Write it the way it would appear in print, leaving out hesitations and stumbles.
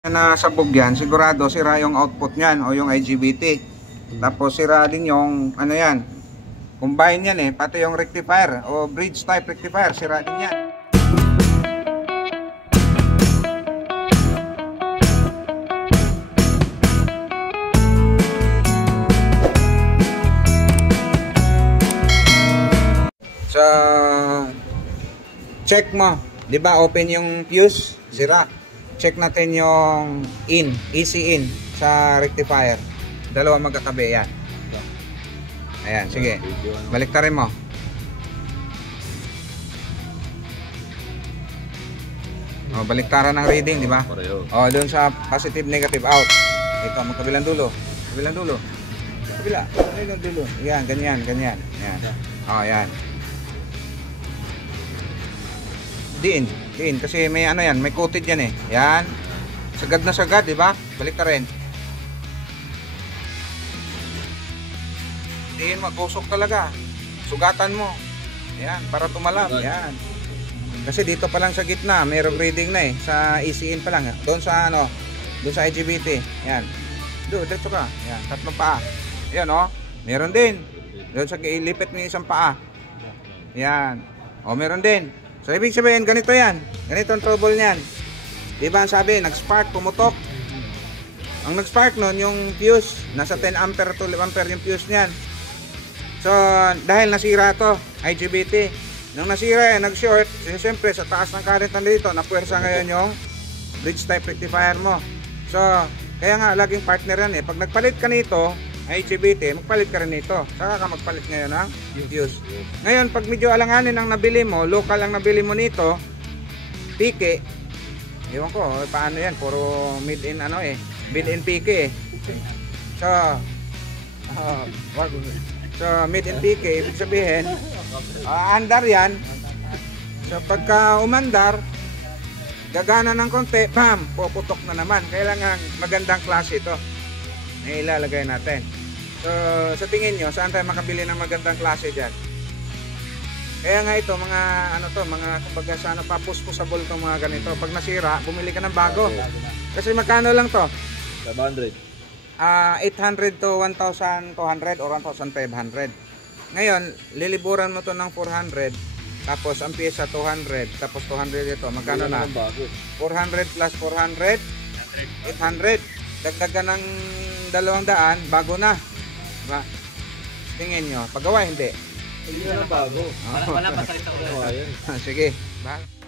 Na sabog yan, sigurado sira yung output niyan o yung IGBT. Tapos sira din yung ano yan, combine yan pati yung rectifier o bridge type rectifier, sira din yan. So, check mo, 'di ba open yung fuse, sira. Check natin yung EC in sa rectifier. Dalawa magkatabi yan. Ayan, sige. Baliktarin mo. O, baliktaran ng reading, di ba? O, doon sa positive, negative, out. Ito, magkabilang dulo. Kabilang dulo. Kabila. Kabilang dulo. Yan, ganyan, ganyan. Yan. O, yan. Diin kasi may ano yan, may coated yan Yan. Sagad na sagad, di ba? Balik ka rin. Diin, magusok talaga. Sugatan mo. Yan, para tumalab. Yan. Kasi dito pa lang sa gitna, mayroong reading na sa ECN pa lang. Doon sa ano, doon sa IGBT. Yan. Doon, diretso ka. Yan, tatlong paa. Yan meron din. Doon sa ilipit mo yung isang paa. Yan. Meron din. So, ibig sabihin, ganito yan. Ganito ang trouble niyan. Diba ang sabi, nag-spark, pumutok. Ang nag-spark nun, yung fuse, nasa 10 ampere to 11 ampere yung fuse niyan. So, dahil nasira to, IGBT. Nung nasira nag-short, siyempre, sa taas ng current nandito, napuwersa ngayon yung bridge type rectifier mo. So, kaya nga, laging partner yan Pag nagpalit ka nito, IGBT, magpalit ka rin nito. Saka ka magpalit ngayon ng fuse. Ngayon, pag medyo alanganin ang nabili mo, local ang nabili mo nito, piki, ewan ko, paano yan, puro made in made in piki So, made in piki, ibig sabihin, andar yan. So, pagka umandar, gagana ng konti, bam, puputok na naman. Kailangan magandang klase ito na ilalagay natin. So, sa tingin nyo, saan tayo makabili ng magandang klase dyan? Kaya nga ito, mga mga kumbaga sana papuspusable itong mga ganito. Pag nasira, bumili ka ng bago. Kasi magkano lang to? 500. 800 to 1,200 or 1,500. Ngayon, liliburan mo to ng 400. Tapos ang pyesa 200. Tapos 200 ito. Magkano na? 400 plus 400. 800. Dagdagan ng 200, bago na. Diba? Tingin nyo, paggawa hindi. Hindi na bago. Wala pa sa isang. Sige. Bye.